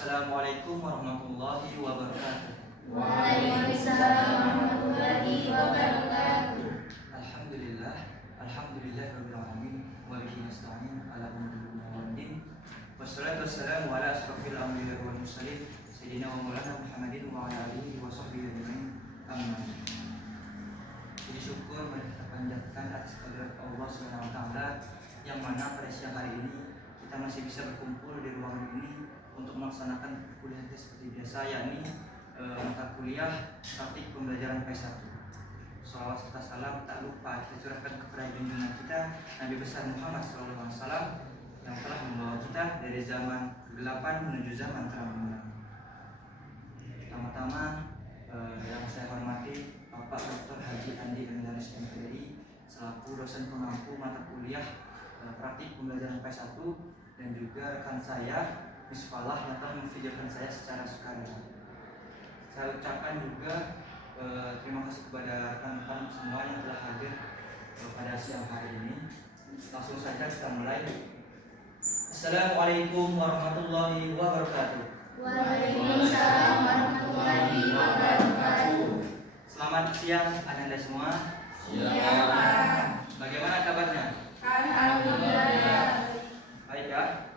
Assalamualaikum warahmatullahi wabarakatuh. Waalaikumsalam warahmatullahi wabarakatuh. Alhamdulillahirabbil alamin wa bihi nasta'in ala umuri dunya waddin. Wassalatu wassalamu ala asrofil anbiya'i wal mursalin sayyidina wa maulana Muhammadin wa ala alihi wa sahbihi ajma'in. Amma ba'd. Puji syukur kita panjatkan atas kehadirat Allah Subhanahu wa taala yang mana pada siang hari ini kita masih bisa berkumpul di ruangan ini untuk melaksanakan kuliah seperti biasa, yakni mata kuliah praktik pembelajaran P1. Salawat serta salam tak lupa kita curahkan kepada junjungan kita Nabi besar Muhammad SAW yang telah membawa kita dari zaman kegelapan menuju zaman terang benderang. Pertama-tama yang saya hormati Bapak Dr. Haji Andi Emilaris MPDI selaku dosen pengampu mata kuliah praktik pembelajaran P1, dan juga rekan saya Miss Falah yang telah memvideokan saya secara sukarela. Saya ucapkan juga terima kasih kepada rekan-rekan semua yang telah hadir pada siang hari ini. Langsung saja kita mulai. Assalamualaikum warahmatullahi wabarakatuh. Waalaikumsalam warahmatullahi wabarakatuh. Selamat siang Anda semua. Siang. Bagaimana kabarnya? Alhamdulillah. Baik ya.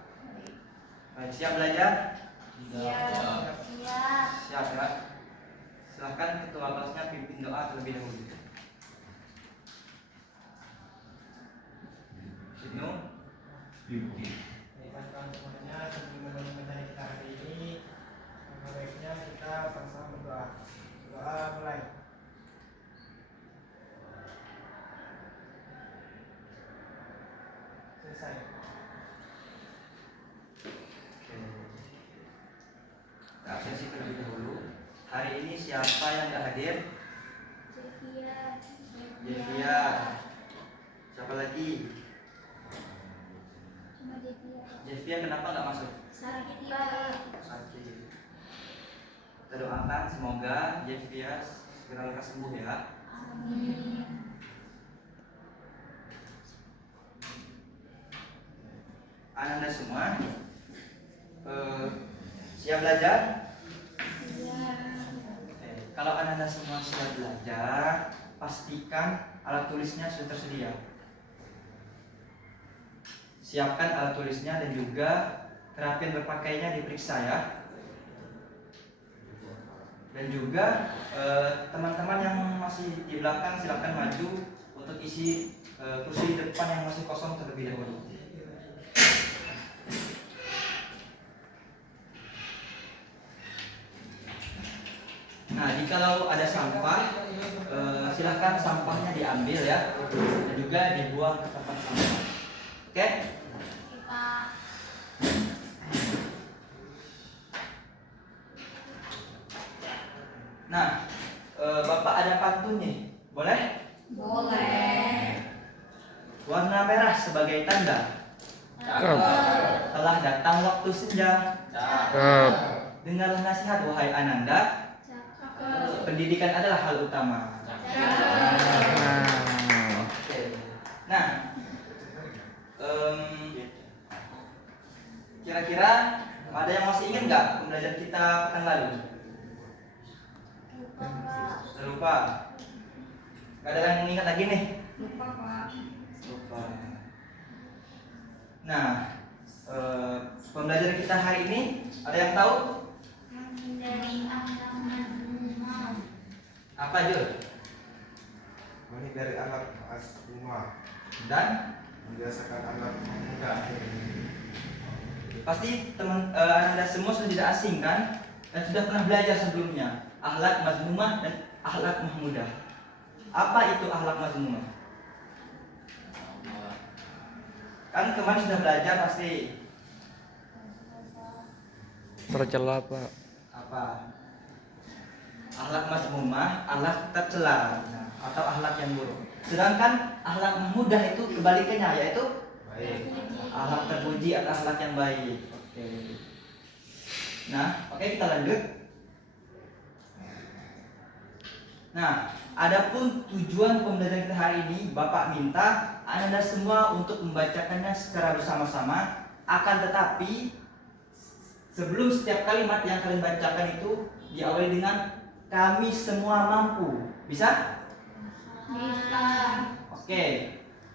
Baik, siap belajar? Siap. Siap ya. Silahkan ketua kelasnya pimpin doa terlebih dahulu. Sino? Teman-teman semuanya, sebelum memulai materi kita hari ini, baiknya kita sama-sama berdoa. Doa mulai. Selesai. Kita absensi terlebih dahulu. Hari ini siapa yang tidak hadir? Devia. Siapa lagi? Cuma Devia kenapa nggak masuk? sakit Pak. Sakit. Kita doakan semoga Devia segera lekas sembuh ya. Amin. Anda semua siap belajar? Kalau Anda semua siap belajar, pastikan alat tulisnya sudah tersedia. Siapkan alat tulisnya dan juga terapian berpakainya diperiksa ya. Dan juga teman-teman yang masih di belakang silakan maju untuk isi kursi depan yang masih kosong terlebih dahulu. Nah, jikalau ada sampah, silakan sampahnya diambil ya, dan juga dibuang ke tempat sampah. Oke? Pak. Nah, Bapak ada pantun nih, boleh? Boleh. Warna merah sebagai tanda telah datang waktu senja. Dengarlah nasihat wahai Ananda, pendidikan adalah hal utama. Oke. Nah, kira-kira ada yang masih ingat nggak pembelajaran kita pekan lalu? Lupa. Gak ada yang ingat lagi nih? Lupa Pak. Lupa. Nah, pembelajaran kita hari ini ada yang tahu? Dari Ahmad. Apa Jul? Ini dari alat rumah Dan membiasakan anak muda. pasti teman Anda semua sudah tidak asing kan? Dan sudah pernah belajar sebelumnya akhlak mazmumah dan akhlak mahmudah. Apa itu akhlak mazmumah? Kan kemarin sudah belajar pasti. Tercela Pak. Apa? Akhlak mazmumah, akhlak tercela, atau akhlak yang buruk. Sedangkan akhlak mahmudah itu kebalikannya, yaitu Baik. akhlak terpuji atau akhlak yang baik. Oke. Nah, oke kita lanjut. Nah, adapun tujuan pembelajaran kita hari ini, Bapak minta Anda semua untuk membacakannya secara bersama-sama. Akan tetapi Sebelum setiap kalimat yang kalian bacakan itu diawali dengan kami semua mampu. Bisa? Bisa. Oke.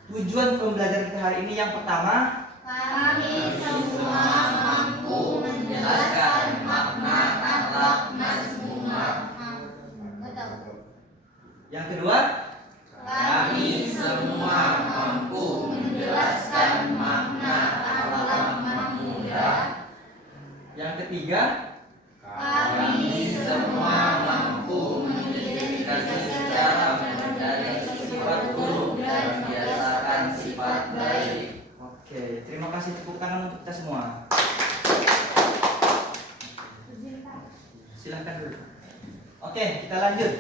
Tujuan pembelajaran kita hari ini yang pertama, Kami semua mampu menjelaskan makna akhlak mazmumah. Betul. yang kedua, Kami semua mampu menjelaskan makna akhlak mahmudah. yang ketiga, Kami semua mampu mengidentifikasi secara dari sifat buruk dan membiasakan sifat baik. oke, terima kasih, tepuk tangan untuk kita semua. Silahkan dulu. Oke, kita lanjut.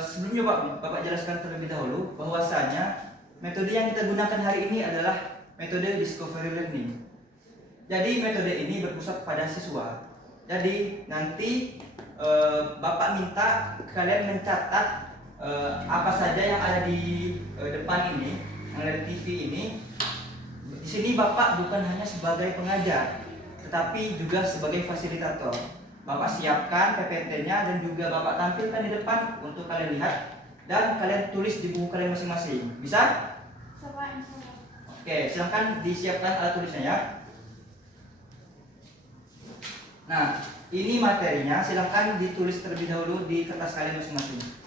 Sebelumnya Bapak jelaskan terlebih dahulu bahwasanya metode yang kita gunakan hari ini adalah metode discovery learning. Jadi metode ini berpusat pada siswa. Jadi nanti Bapak minta kalian mencatat apa saja yang ada di depan ini, yang ada di TV ini. Di sini Bapak bukan hanya sebagai pengajar, tetapi juga sebagai fasilitator. Bapak siapkan PPT-nya dan juga Bapak tampilkan di depan untuk kalian lihat dan kalian tulis di buku kalian masing-masing. Bisa? Oke, silahkan disiapkan alat tulisnya ya. Nah, ini materinya, silahkan ditulis terlebih dahulu di kertas kalian masing-masing.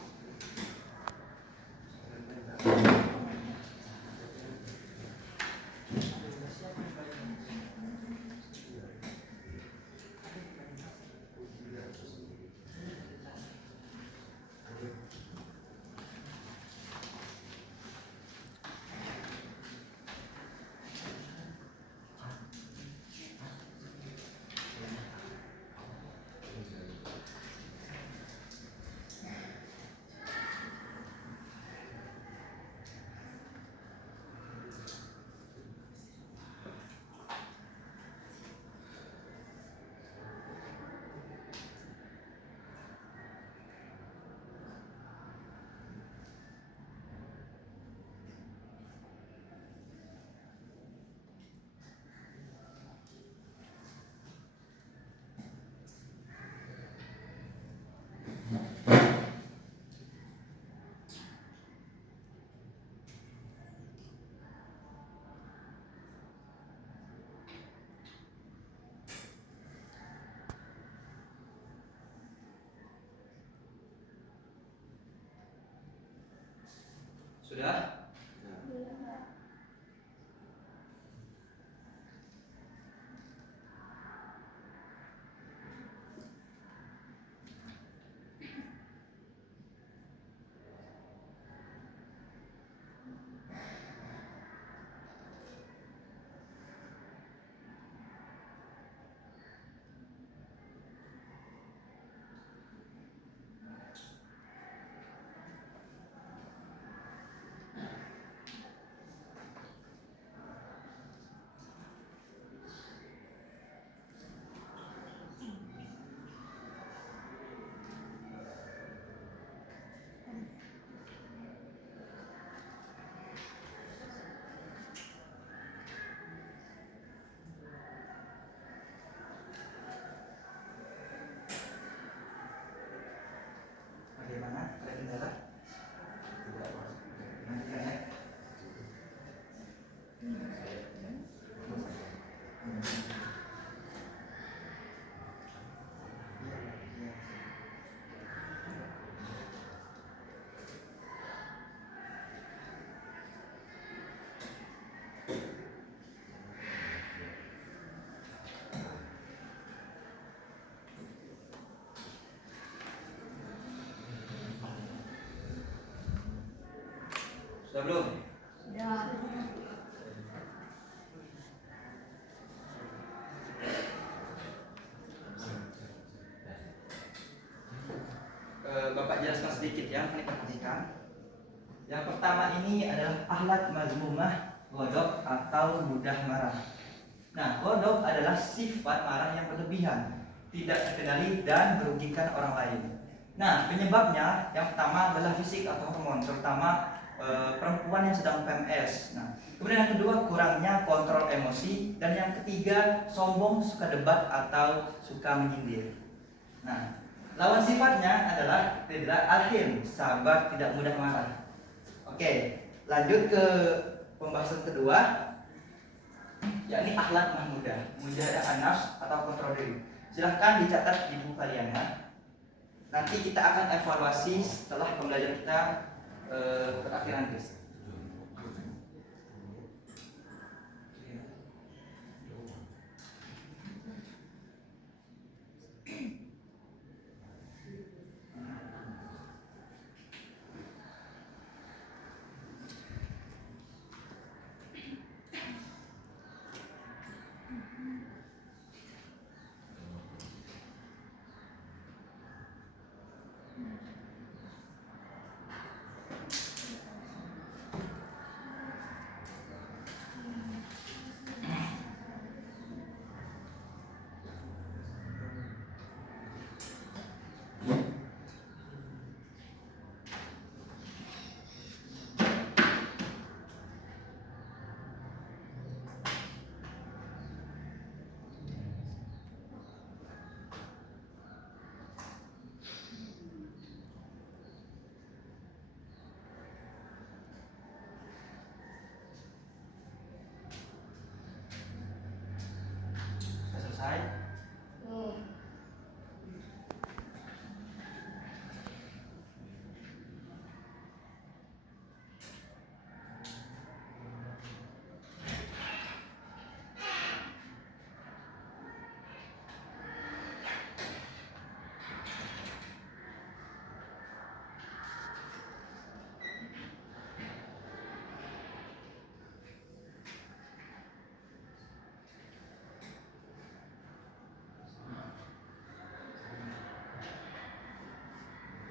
Sudah? Bagaimana? Ada kendala? Nantikan ya. Sudah belum? Bapak jelaskan sedikit ya, ini perhatikan. Yang pertama ini adalah akhlak mazmumah, ghadab atau mudah marah. Nah, ghadab adalah sifat marah yang berlebihan, tidak terkendali dan merugikan orang lain. Nah, penyebabnya yang pertama adalah fisik atau hormon, terutama perempuan yang sedang PMS. Nah, kemudian yang kedua kurangnya kontrol emosi, dan yang ketiga sombong, suka debat atau suka menyindir. Nah, lawan sifatnya adalah Ridra Alhim, sabar, tidak mudah marah. Oke, lanjut ke pembahasan kedua, yakni akhlak mahmudah, mujahadah an-nafs atau kontrol diri. Silahkan dicatat di buku kalian ya. Nanti kita akan evaluasi setelah pembelajaran kita berakhir nanti. Sudah selesai?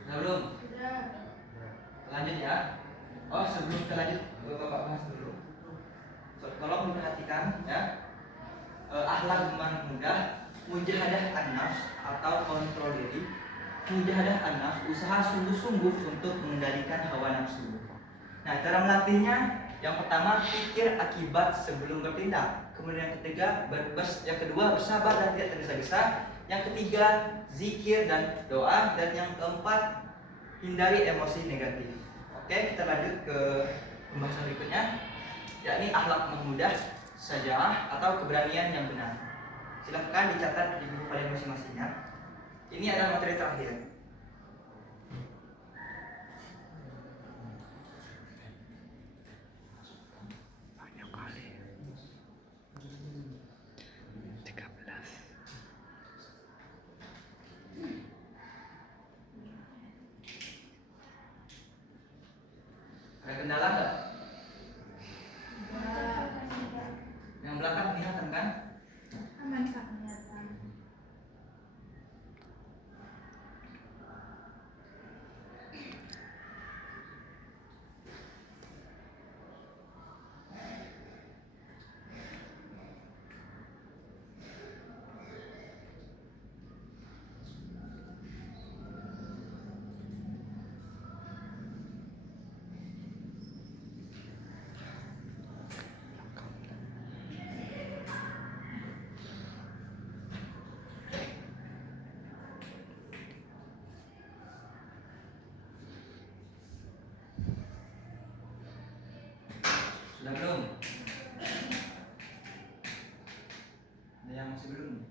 Sudah belum? Lanjut ya. Oh, sebelum kita lanjut, Bapak bahas dulu. Tolong diperhatikan ya. Akhlak mahmudah, mujahadah an-nafs atau kontrol diri. Mujahadah an-nafs, usaha sungguh-sungguh untuk mengendalikan hawa nafsu. Nah, cara melatihnya, yang pertama pikir akibat sebelum bertindak. Kemudian yang ketiga, yang kedua bersabar dan tidak tergesa-gesa. Yang ketiga, zikir dan doa. Dan yang keempat, hindari emosi negatif. Oke, kita lanjut ke pembahasan berikutnya, yakni akhlak mahmudah, syaja'ah atau keberanian yang benar. Silahkan dicatat di buku kalian masing-masing ya. Ini adalah materi terakhir. Banyak kali. 13. Ada kendala nggak? Yang belakang kelihatan kan? Aman Pak, kelihatan. Sudah belum? Ada yang masih belum?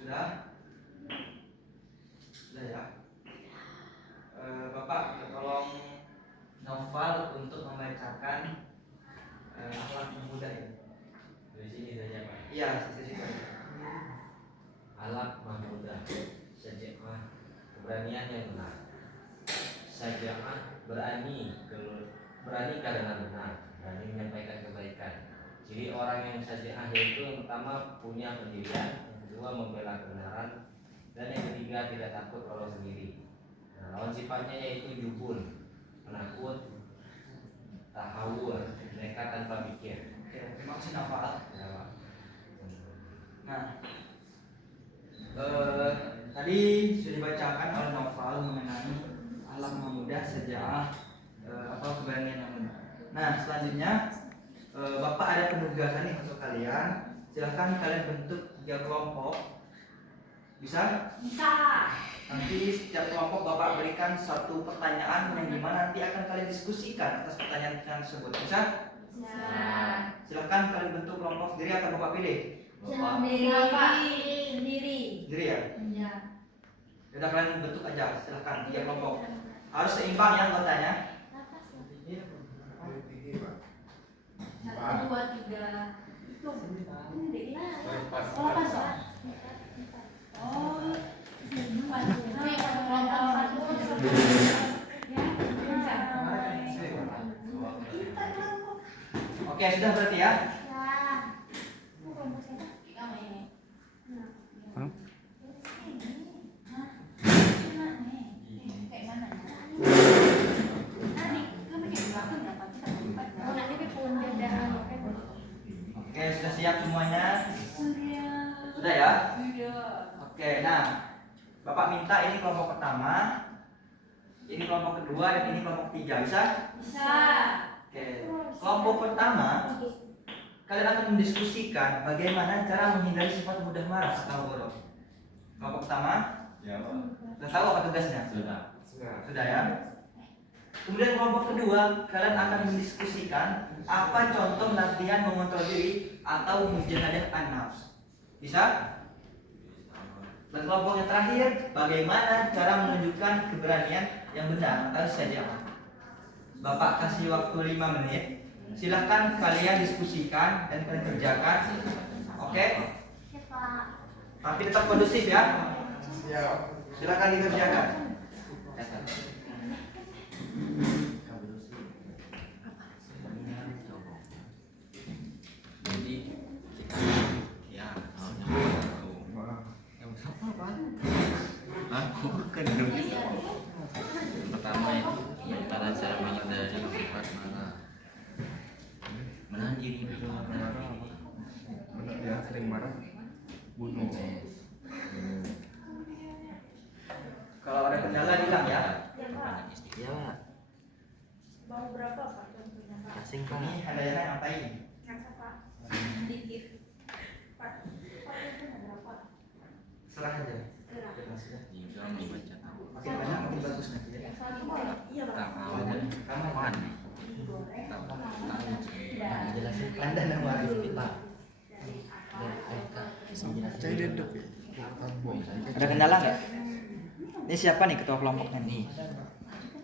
Sudah? Sudah ya? Bapak, tolong Noval untuk membacakan akhlak mahmudah ya. Dari sini saja Pak. Iya, sisi situ. Akhlak mahmudah, syaja'ah, keberanian yang benar. Syaja'ah, berani karena benar, berani menyampaikan kebaikan. Ciri orang yang syaja'ah yaitu yang pertama punya pendirian, yang kedua membela kebenaran, dan yang ketiga tidak takut kalau sendiri. Nah, lawan sifatnya yaitu jubun, penakut, tahawur, nekat tanpa pikir. Oke, terima kasih Nafal. Ya, Pak. Nah, tadi sudah dibacakan oleh Nafal mengenai alam muda sejak atau keberanian yang muda. Nah, selanjutnya Bapak ada penugasan nih untuk kalian. Silahkan kalian bentuk 3 kelompok. Bisa? Bisa. Nanti setiap kelompok Bapak berikan satu pertanyaan yang dimana nanti akan kalian diskusikan atas pertanyaan tersebut. Bisa? Bisa. Silahkan kalian bentuk kelompok sendiri atau Bapak pilih? Sendiri. Sendiri ya? Iya. Kita kalian bentuk aja, silahkan 3 kelompok. Harus seimbang ya anggotanya. Satu, dua, tiga. Itu. Ini lah. Oh, pas. Oh. Empat. Oh, yang satu kelompok satu. Ya. Oke, sudah berarti ya? Oke, sudah siap semuanya? Sudah ya? Oke, nah Bapak minta ini kelompok pertama, ini kelompok kedua, dan ini kelompok ketiga. Bisa? Bisa. Oke, kelompok pertama kalian akan mendiskusikan bagaimana cara menghindari sifat mudah marah atau bodoh. Kelompok pertama, Ya, Pak. sudah tahu apa tugasnya? Sudah. Sudah ya? Kemudian kelompok kedua, kalian akan mendiskusikan apa contoh latihan mengontrol diri atau mujahadah an-nafs. Bisa? Dan kelompok yang terakhir, bagaimana cara menunjukkan keberanian yang benar atau syaja'ah. Bapak kasih waktu 5 menit. Silahkan kalian diskusikan dan kalian kerjakan. Oke? Tapi tetap kondusif ya. Silahkan dikerjakan. Jadi kita ya aku kan pertama itu gimana cara menghindari sifat marah, menahan diri dulu. Yang sering marah bunuh. Kalau ada kendala bilang ya. Ya, Pak. Mau berapa Pak contohnya Pak? Kasing Ini ada yang ngapain? Kata Pak. Dikit. Pak. Pak itu berapa? Serah aja. Gerak. Jika membaca Makin banyak makin bagus nanti ya. Iya Pak. kawan Digoreng. dijelasin Anda nama kita Ada kendala nggak? Ini siapa nih ketua kelompoknya nih?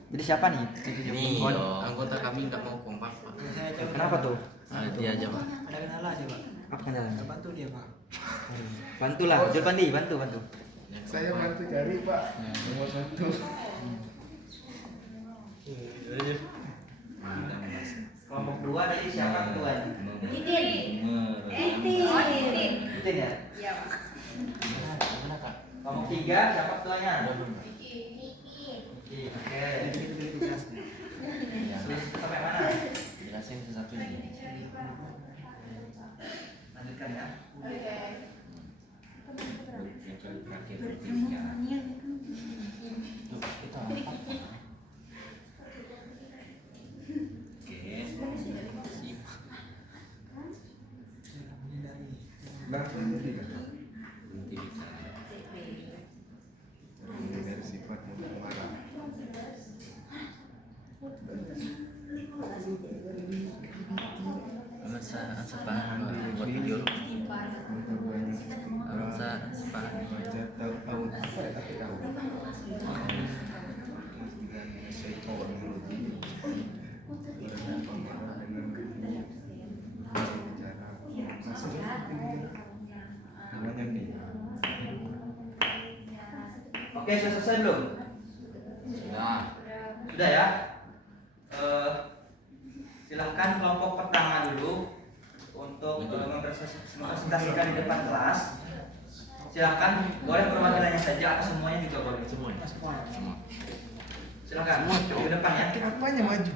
Jadi siapa nih? ini anggota kami nggak mau kompak, Pak. Kenapa tuh? Dia aja, Pak. Ada kendala sih Pak. Apa kendalanya? Bantu dia Pak. Bantulah, Jul Pandi, bantu. Saya bantu cari Pak. Mau bantu. Kelompok 2 tadi siapa ketuanya? Titin. Titin ya? Iya Pak. Kelompok 3 siapa ketuanya? Niki. Oke. Terus sampai mana? Jelasin sesuatu ini. Lanjutkan ya. Oke. Terakhir bertiga. Kita apa? Langsung jadi kan? Berhenti bicara. Menghindari sifat mudah marah. Sa sepahan buat video lu. Sa sepahan. Tahu apa ya tapi tahu. Syaitan menuruti beberapa marah dengan ketinggian bicara banyak nih. Oke, sudah selesai belum? Sudah. Sudah ya? Silahkan kelompok pertama dulu untuk mempresentasikan di depan kelas. Silakan, boleh perwakilannya saja atau semuanya juga boleh. Semua. Silakan, ke depan ya. Apanya maju?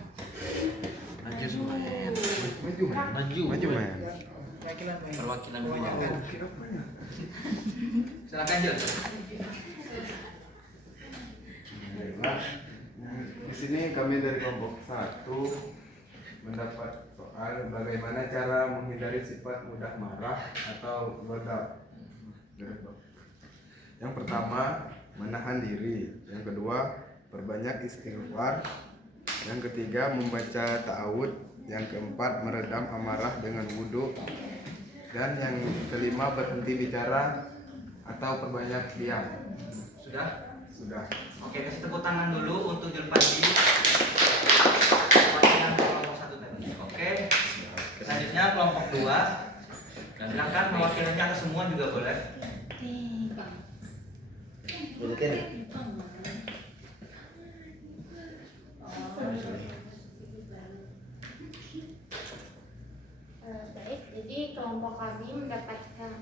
Maju semuanya. Maju man. Perwakilan kebijakan. Silakan Jul. Di sini kami dari kelompok 1 mendapat soal bagaimana cara menghindari sifat mudah marah atau meledak. Yang pertama, menahan diri. Yang kedua, perbanyak istighfar. Yang ketiga, membaca ta'awud. Yang keempat, meredam amarah dengan wudhu. Dan yang kelima, berhenti bicara atau perbanyak diam. Sudah? Sudah. Oke, kasih tepuk tangan dulu untuk Julpandi. Perwakilan kelompok 1 tadi. Oke. Selanjutnya kelompok 2. Silakan mewakilnya atau semua juga boleh. Baik, jadi kelompok kami mendapatkan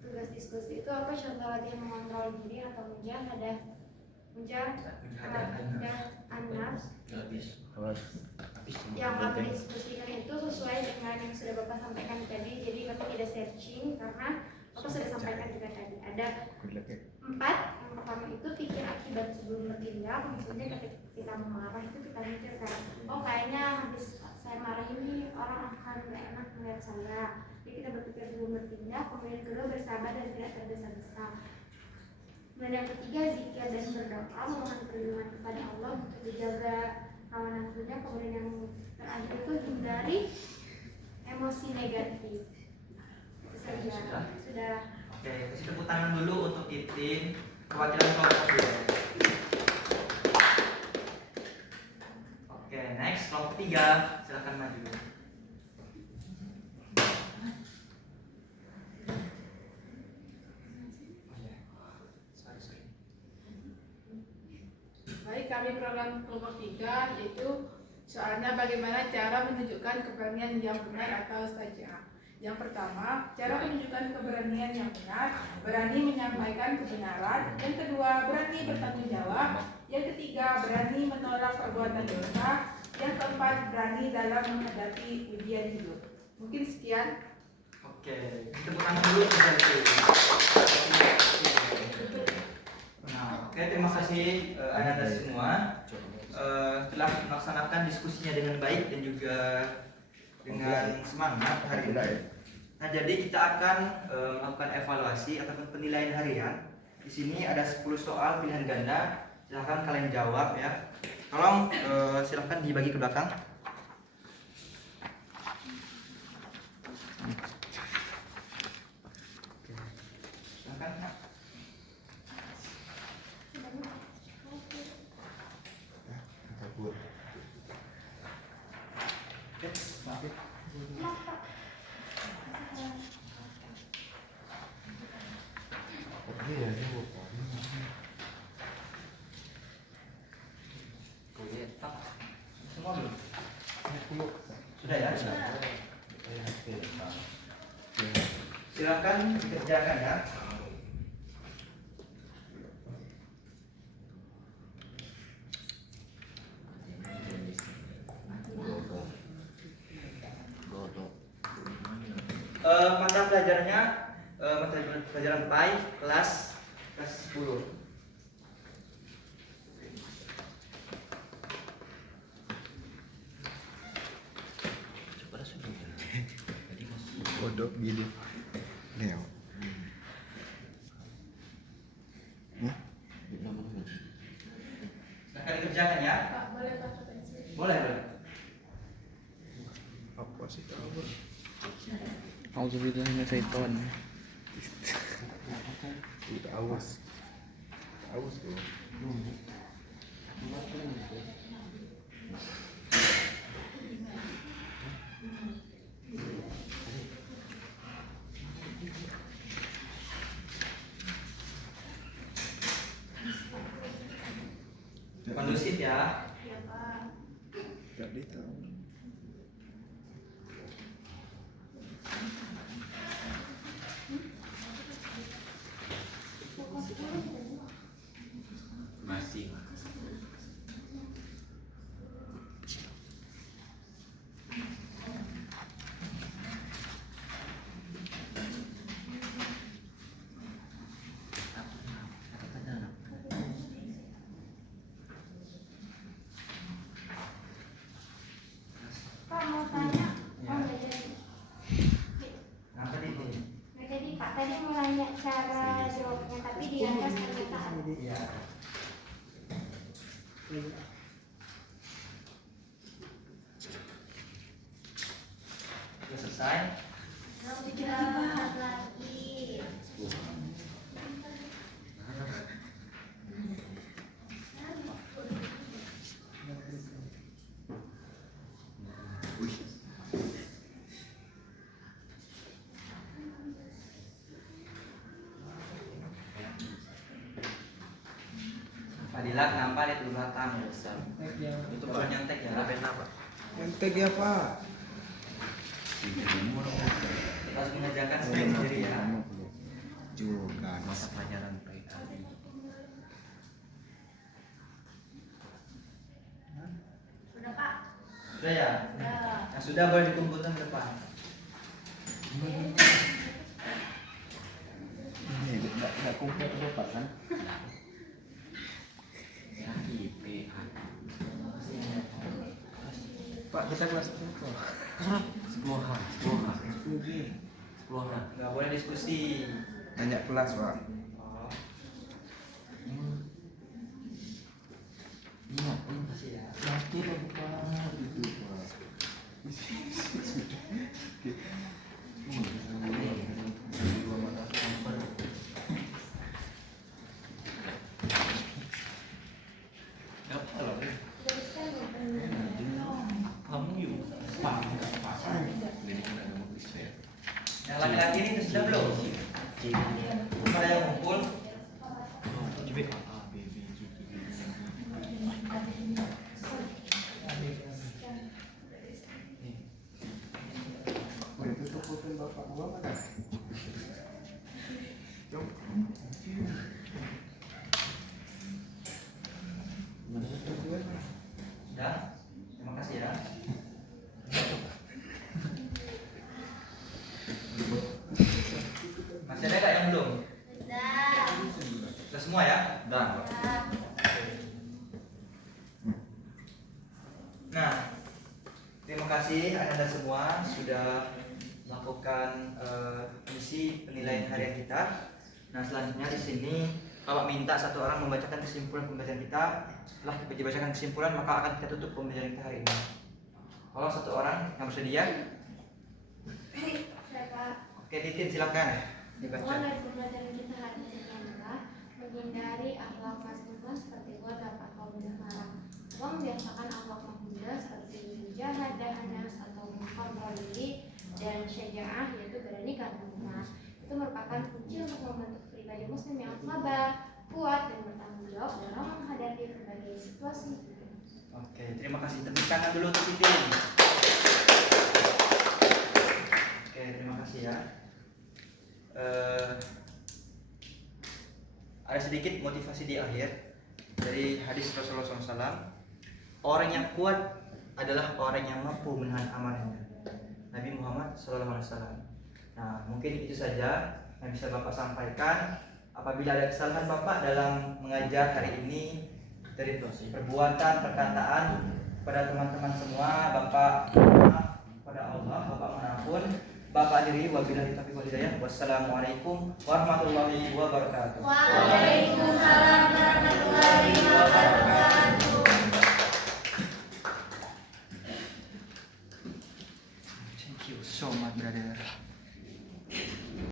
tugas diskusi itu apa? Contoh latihan mengontrol diri atau mujahadah, anas. Yang kami diskusikan itu sesuai dengan yang sudah Bapak sampaikan tadi. Jadi kami tidak searching karena Bapak sudah sampaikan juga tadi. Ada 4. Yang pertama itu pikir akibat sebelum bertindak. Maksudnya ketika kita marah itu kita mikir kayak, oh kayaknya habis saya marah ini orang akan gak enak melihat saya. Jadi kita berpikir sebelum bertindak. Kemudian kedua, bersabar dan tidak tergesa-gesa. Dan yang ketiga, zikir dan berdoa, memohon perlindungan kepada Allah untuk dijaga kawan nafsunya. Kemudian yang terakhir itu hindari emosi negatif. Itu saja. Sudah. Oke, kasih tepuk tangan dulu untuk Titin, perwakilan kelompok 2. Oke, next kelompok 3. Silakan maju. Baik, kami program kelompok 3 yaitu soalnya bagaimana cara menunjukkan keberanian yang benar atau saja. Yang pertama, cara menunjukkan keberanian yang benar, berani menyampaikan kebenaran. Yang kedua, berani bertanggung jawab. Yang ketiga, berani menolak perbuatan dosa. Yang keempat, berani dalam menghadapi ujian hidup. Mungkin sekian. Oke, tepuk tangan dulu untuk Titin. Nah, oke, terima kasih Anda semua telah melaksanakan diskusinya dengan baik dan juga dengan semangat hari ini. Nah, jadi kita akan melakukan evaluasi ataupun penilaian harian. Di sini ada 10 soal pilihan ganda. Silahkan kalian jawab ya. Tolong silahkan dibagi ke belakang. Silahkan. Oke, maaf. Semua belum? Sudah ya? Silakan dikerjakan ya. Mata pelajarannya mata pelajaran PAI kelas 10. Bodoh gini. Neo. Silakan dikerjakan ya. Pak, boleh pakai pensil? Boleh, boleh. Apa sih kamu? Auzubillahi minasyaiton. Itu awas. Awas tuh. Kondusif ya. Ya Pak. Jadi tahu. tadi mau nanya cara jawabnya, tapi di atas pernyataan. Iya. Sudah selesai. Lihat lagi. Fadila kenapa lihat di belakang? Itu baru nyontek ya. Entek ya Pak. Kita harus mengerjakan sendiri ya. Juga Masa pelajaran PA. Sudah Pak. Sudah ya? Yang sudah boleh dikumpulkan ke depan. ini enggak komplit Bapak kan? Ya, IPA. Pak, kita kelas berapa? 10H. Nggak boleh diskusi. Nanya kelas, Pak. Oh, Iya, masih ya. Nanti dong, Pak. Itu, Pak. Kamu yuk. Yang laki-laki ini sudah belum? Ada yang ngumpul? Udah tutup pulpen Bapak gua mana? Yuk. Sudah? Terima kasih ya. Masih ada nggak yang belum? Sudah. Sudah semua ya? Dah. Nah, terima kasih Anda semua sudah melakukan misi penilaian harian kita. Nah, selanjutnya di sini Bapak minta satu orang membacakan kesimpulan pembelajaran kita. Setelah dibacakan kesimpulan, maka akan kita tutup pembelajaran kita hari ini. Kalau satu orang yang bersedia, Siapa? oke Titin silakan Mohon dibaca. dari pembelajaran kita hari ini adalah menghindari akhlak maskulin seperti ghadab atau memarah. Membiasakan akhlak mahmudah seperti mujahadah, anas atau mengkontrol diri, dan syaja'ah yaitu berani karena lemah. Itu merupakan kunci untuk membentuk pribadi muslim yang sabar, kuat, dan bertanggung jawab dalam menghadapi berbagai situasi. Oke, terima kasih. Tepuk tangan dulu untuk Titin. Oke, terima kasih ya. Ada sedikit motivasi di akhir dari hadis Rasulullah SAW. Orang yang kuat adalah orang yang mampu menahan amarahnya. Nabi Muhammad SAW. Nah, mungkin itu saja yang bisa Bapak sampaikan. Apabila ada kesalahan Bapak dalam mengajar hari ini, dari perbuatan, perkataan kepada teman-teman semua, Bapak maaf kepada Allah, Bapak mengampun. Bapak akhiri wabillahi taufiq wal hidayah. Wassalamualaikum warahmatullahi wabarakatuh. Waalaikumsalam.